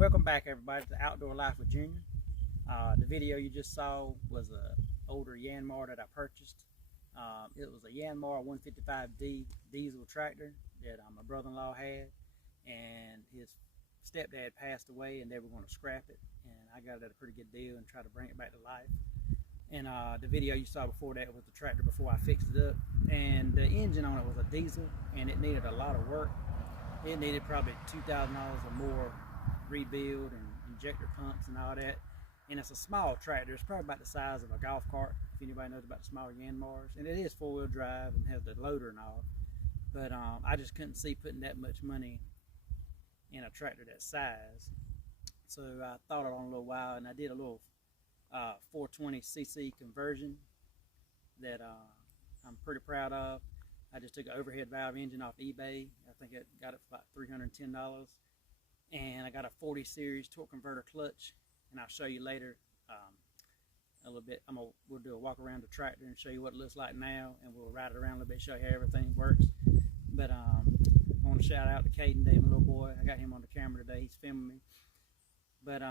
Welcome back, everybody, to Outdoor Life with Junior. The video you just saw was an older Yanmar that I purchased. It was a Yanmar 155D diesel tractor that my brother-in-law had, and his stepdad passed away, and they were going to scrap it. And I got it at a pretty good deal and tried to bring it back to life. And the video you saw before that was the tractor before I fixed it up. And the engine on it was a diesel, and it needed a lot of work. It needed probably $2,000 or more rebuild and injector pumps and all that. And it's a small tractor. It's probably about the size of a golf cart, if anybody knows about the small Yanmars. And it is four-wheel drive and has the loader and all. But I just couldn't see putting that much money in a tractor that size. So I thought it on a little while, and I did a little 420cc conversion that I'm pretty proud of. I just took an overhead valve engine off eBay. I think I got it for about $310. And I got a 40 series torque converter clutch, and I'll show you later a little bit. We'll do a walk around the tractor and show you what it looks like now, and we'll ride it around a little bit, show you how everything works. But I want to shout out to Caden, Dave, my little boy. I got him on the camera today. He's filming me. But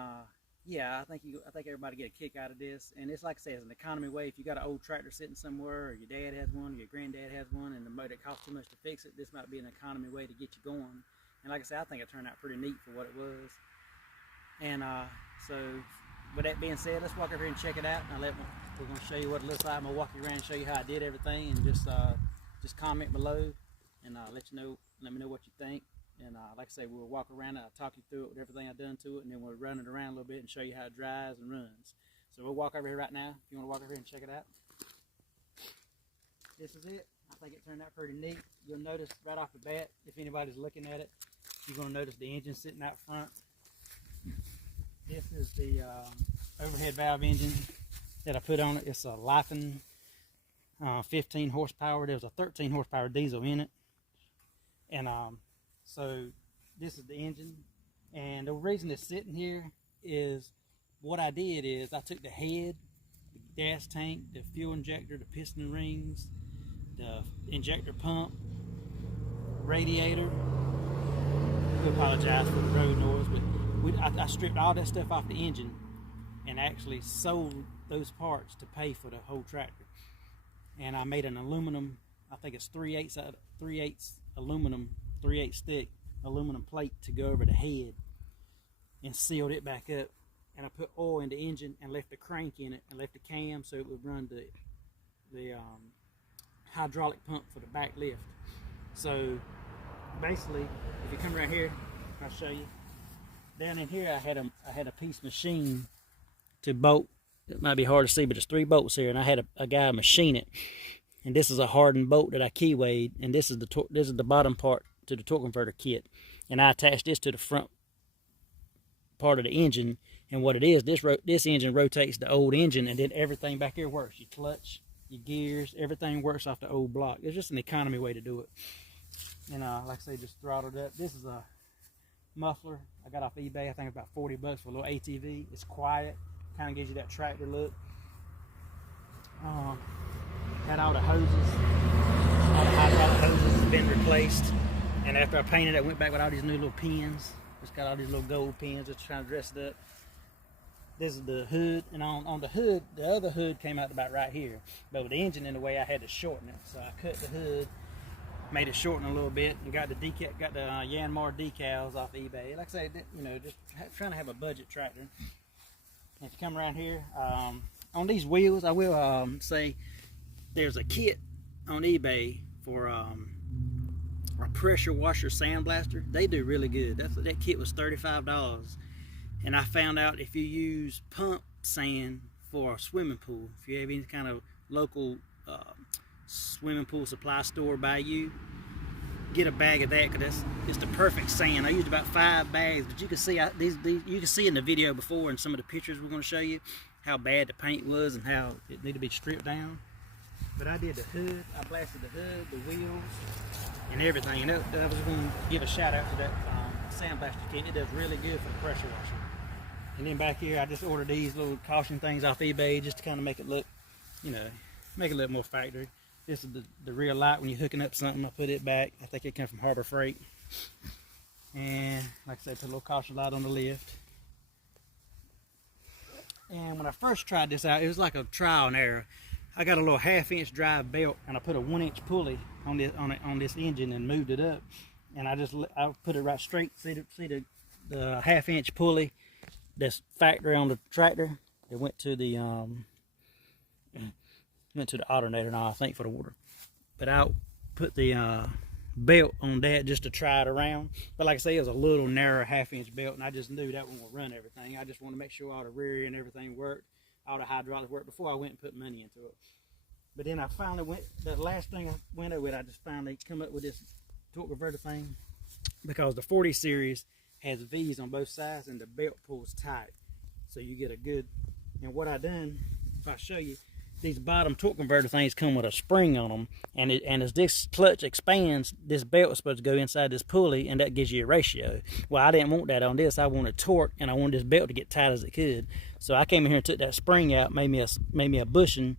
yeah, I think everybody get a kick out of this. And it's like I say, it's an economy way. If you got an old tractor sitting somewhere, or your dad has one, or your granddad has one, and it costs too much to fix it, this might be an economy way to get you going. And like I said, I think it turned out pretty neat for what it was. And so with that being said, let's walk over here and check it out. And we're going to show you what it looks like. I'm going to walk you around and show you how I did everything, and just comment below and let me know what you think. And like I say, we'll walk around and I'll talk you through it with everything I've done to it, and then we'll run it around a little bit and show you how it drives and runs. So we'll walk over here right now. If you want to walk over here and check it out. This is it. I think it turned out pretty neat. You'll notice right off the bat, if anybody's looking at it, you're going to notice the engine sitting out front. This is the overhead valve engine that I put on it. It's a Lifen 15 horsepower. There's a 13 horsepower diesel in it. And so this is the engine. And the reason it's sitting here is what I did is I took the head, the gas tank, the fuel injector, the piston rings, the injector pump, radiator. I apologize for the road noise, but I stripped all that stuff off the engine and actually sold those parts to pay for the whole tractor. And I made an aluminum, I think it's 3/8 aluminum, 3/8 thick aluminum plate to go over the head, and sealed it back up. And I put oil in the engine and left the crank in it and left the cam so it would run the hydraulic pump for the back lift. So basically, if you come around here, I'll show you. Down in here, I had a piece machine to bolt. It might be hard to see, but there's 3 bolts here, and I had a guy machine it. And this is a hardened bolt that I keywayed, and this is the bottom part to the torque converter kit. And I attached this to the front part of the engine. And what it is, this engine rotates the old engine, and then everything back here works. Your clutch, your gears, everything works off the old block. It's just an economy way to do it. And like I say, just throttled up. This is a muffler I got off eBay. I think about 40 bucks for a little ATV. It's quiet, kind of gives you that tractor look. Had all the hoses, all the hydraulic hoses have been replaced. And after I painted it, I went back with all these new little pins. Just got all these little gold pins, just trying to dress it up. This is the hood, and on the hood, the other hood came out about right here. But with the engine in the way, I had to shorten it. So I cut the hood, made it shorten a little bit, and got the Yanmar decals off eBay. Like I say, you know, just trying to have a budget tractor. And if you come around here, on these wheels, I will say there's a kit on eBay for a pressure washer sandblaster. They do really good. That kit was $35. And I found out if you use pump sand for a swimming pool, if you have any kind of local swimming pool supply store by you, get a bag of that, because it's the perfect sand. I used about 5 bags, but you can see you can see in the video before and some of the pictures we're going to show you how bad the paint was and how it needed to be stripped down. But I did the hood, I blasted the hood, the wheels, and everything. And I was going to give a shout out to that sandblaster kit. It does really good for the pressure washer. And then back here, I just ordered these little caution things off eBay just to kind of make it look, you know, make it look more factory. This is the real light when you're hooking up something. I'll put it back. I think it comes from Harbor Freight. And like I said, put a little caution light on the lift. And when I first tried this out, it was like a trial and error. I got a little 1/2-inch drive belt, and I put a 1-inch pulley on this engine and moved it up. And I put it right straight. See the 1/2-inch pulley that's factory on the tractor. It went to the alternator now, I think, for the water. But I put the belt on that just to try it around. But like I say, it was a little narrow 1/2-inch belt, and I just knew that wasn't gonna run everything. I just want to make sure all the rear and everything worked, all the hydraulics worked before I went and put money into it. But then I finally went, the last thing I went over with, I just finally come up with this torque converter thing, because the 40 series has V's on both sides and the belt pulls tight, so you get a good. And what I done, if I show you, these bottom torque converter things come with a spring on them, and as this clutch expands, this belt is supposed to go inside this pulley, and that gives you a ratio. Well, I didn't want that on this. I wanted torque, and I wanted this belt to get tight as it could. So I came in here and took that spring out, made me a bushing,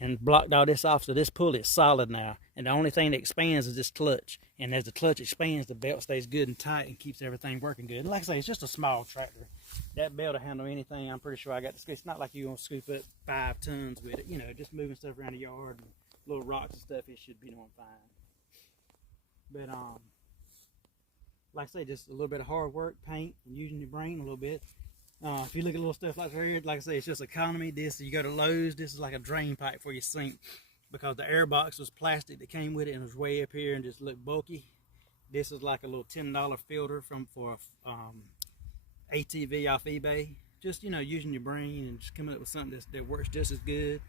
and blocked all this off, so this pulley is solid now. And the only thing that expands is this clutch. And as the clutch expands, the belt stays good and tight and keeps everything working good. And like I say, it's just a small tractor. That belt will handle anything. I'm pretty sure I got the scoop. It's not like you're gonna scoop up 5 tons with it. You know, just moving stuff around the yard and little rocks and stuff, it should be doing fine. But like I say, just a little bit of hard work, paint, and using your brain a little bit. If you look at little stuff like here, like I say, it's just economy. This, you go to Lowe's, this is like a drain pipe for your sink, because the air box was plastic that came with it and was way up here and just looked bulky. This is like a little $10 filter for ATV off eBay. Just, you know, using your brain and just coming up with something that works just as good.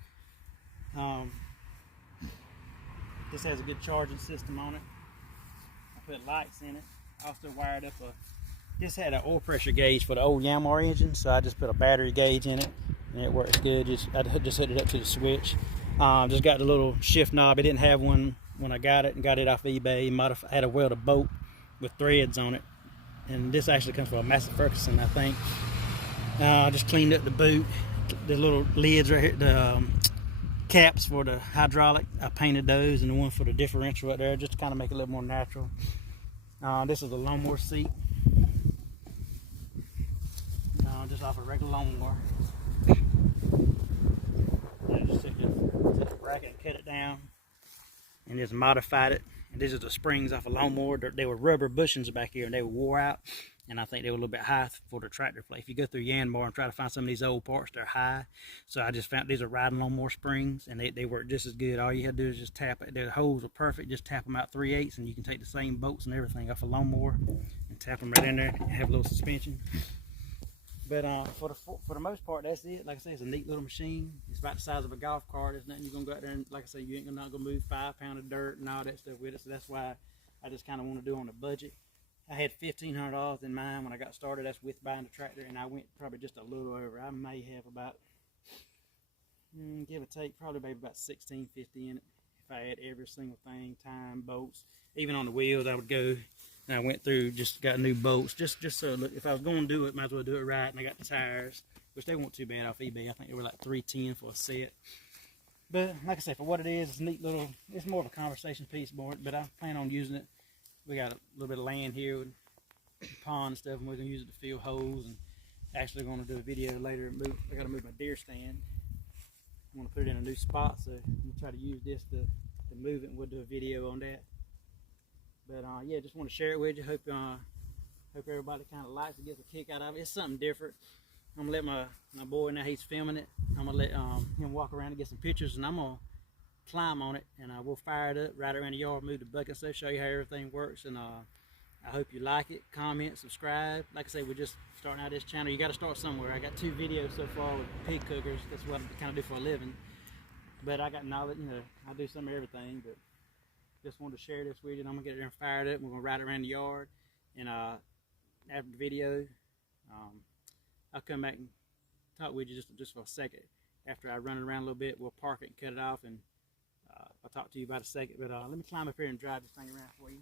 This has a good charging system on it. I put lights in it. I also wired up this had an oil pressure gauge for the old Yamaha engine, so I just put a battery gauge in it, and it works good. I just hooked it up to the switch. Just got the little shift knob. I didn't have one when I got it, and got it off eBay. I had to weld a bolt with threads on it, and this actually comes from a Massey Ferguson, I think. I just cleaned up the boot, the little lids right here, the caps for the hydraulic. I painted those, and the one for the differential right there, just to kind of make it a little more natural. This is a lawnmower seat. Just off a regular lawnmower. I just took the bracket and cut it down and just modified it. And these are the springs off a lawnmower. They were rubber bushings back here, and they were wore out, and I think they were a little bit high for the tractor plate. If you go through Yanmar and try to find some of these old parts, they're high. So I just found these are riding lawnmower springs, and they work just as good. All you have to do is just tap it. The holes are perfect. Just tap them out 3/8, and you can take the same bolts and everything off a lawnmower and tap them right in there and have a little suspension. But for the most part, that's it. Like I say, it's a neat little machine. It's about the size of a golf cart. There's nothing you're gonna go out there and, like I say, you're not gonna move 5 pounds of dirt and all that stuff with it. So that's why I just kind of want to do on a budget. I had $1,500 in mind when I got started. That's with buying the tractor, and I went probably just a little over. I may have about, give or take, probably maybe about $1,650 in it. If I had every single thing, time, bolts, even on the wheels, I would go. And I went through, just got new bolts, just so, look, if I was going to do it, might as well do it right. And I got the tires, which they weren't too bad off eBay. I think they were like $310 for a set. But like I said, for what it is, it's a neat little, it's more of a conversation piece board, but I plan on using it. We got a little bit of land here with pond and stuff, and we're going to use it to fill holes. And actually going to do a video later. I got to move my deer stand. I want to put it in a new spot, so I'm going to try to use this to move it, and we'll do a video on that. But yeah, just want to share it with you. Hope everybody kind of likes it, gets a kick out of it. It's something different. I'm gonna let my boy, now he's filming it, I'm gonna let him walk around and get some pictures, and I'm gonna climb on it, and we'll fire it up, ride around the yard, move the bucket stuff, show you how everything works. And I hope you like it. Comment, subscribe. Like I say, we're just starting out this channel. You got to start somewhere. I got 2 videos so far with pig cookers. That's what I kind of do for a living. But I got knowledge, you know, I do some of everything. But just wanted to share this with you, and I'm gonna get it there and fire it up. We're gonna ride around the yard, and after the video, I'll come back and talk with you just for a second. After I run it around a little bit, we'll park it and cut it off, and I'll talk to you about a second. But let me climb up here and drive this thing around for you.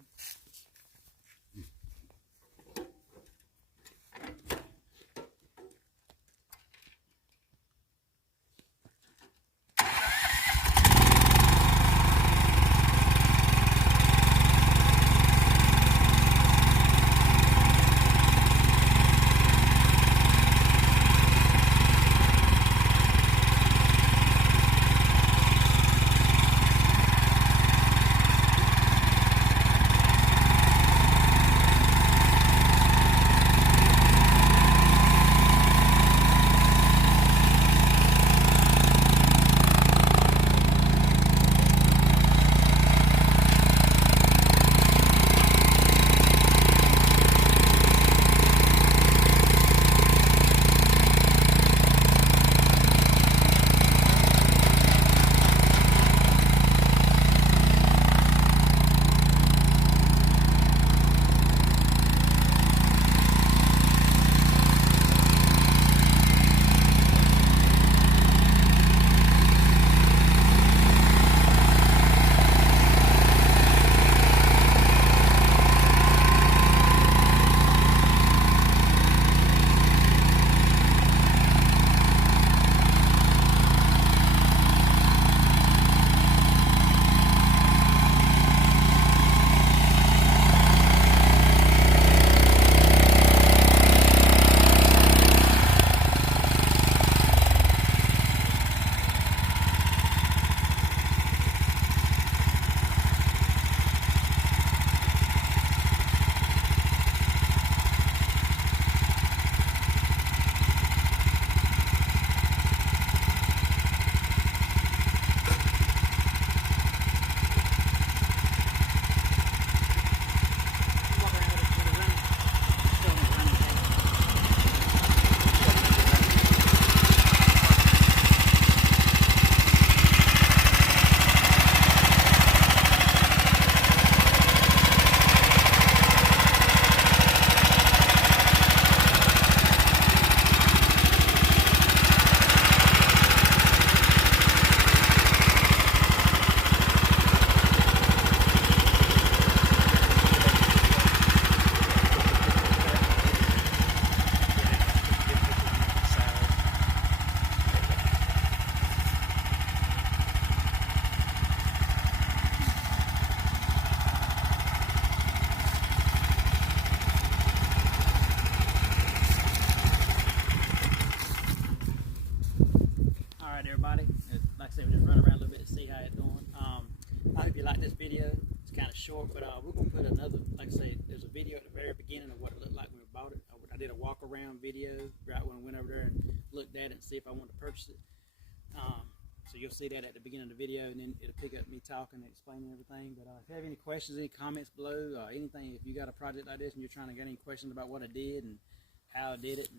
I hope you like this video. It's kind of short, but we're going to put another, like I say, there's a video at the very beginning of what it looked like when we bought it. I did a walk around video right when I went over there and looked at it and see if I wanted to purchase it. So you'll see that at the beginning of the video, and then it'll pick up me talking and explaining everything. But if you have any questions, any comments below, anything, if you got a project like this and you're trying to get any questions about what I did and how I did it,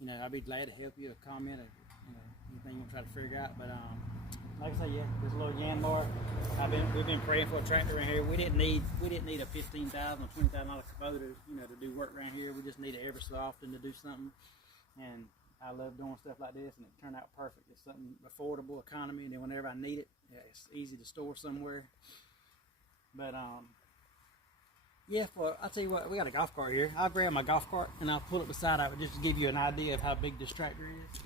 and I'll be glad to help you, or comment, or anything you want to try to figure out. But like I say, yeah, this little Yanmar, we've been praying for a tractor in here. We didn't need a $15,000 or $20,000 Kubota, to do work around here. We just need it every so often to do something, and I love doing stuff like this, and it turned out perfect. It's something affordable, economy, and then whenever I need it, yeah, it's easy to store somewhere. But yeah, I'll tell you what, we got a golf cart here. I'll grab my golf cart and I'll pull it beside it just to give you an idea of how big this tractor is.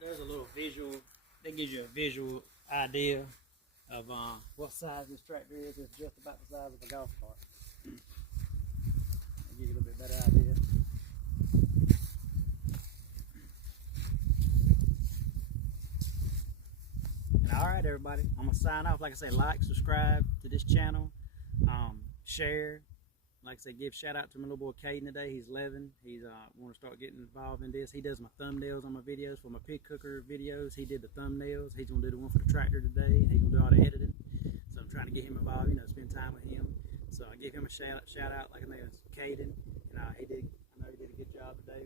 There's a little visual, that gives you a visual idea of what size this tractor is. It's just about the size of a golf cart. I'll give you a little bit better idea. And alright everybody, I'm going to sign off. Like I say, like, subscribe to this channel, share. Like I said, give shout out to my little boy Caden today. He's 11. He's want to start getting involved in this. He does my thumbnails on my videos for my pig cooker videos. He did the thumbnails. He's gonna do the one for the tractor today. He's gonna do all the editing. So I'm trying to get him involved. Spend time with him. So I give him a shout out. Like I know it's Caden, and I know he did a good job today.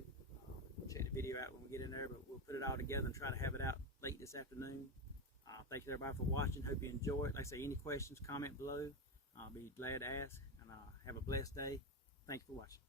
We'll check the video out when we get in there, but we'll put it all together and try to have it out late this afternoon. Thank you everybody for watching. Hope you enjoy it. Like I say, any questions, comment below. I'll be glad to ask. Have a blessed day. Thanks for watching.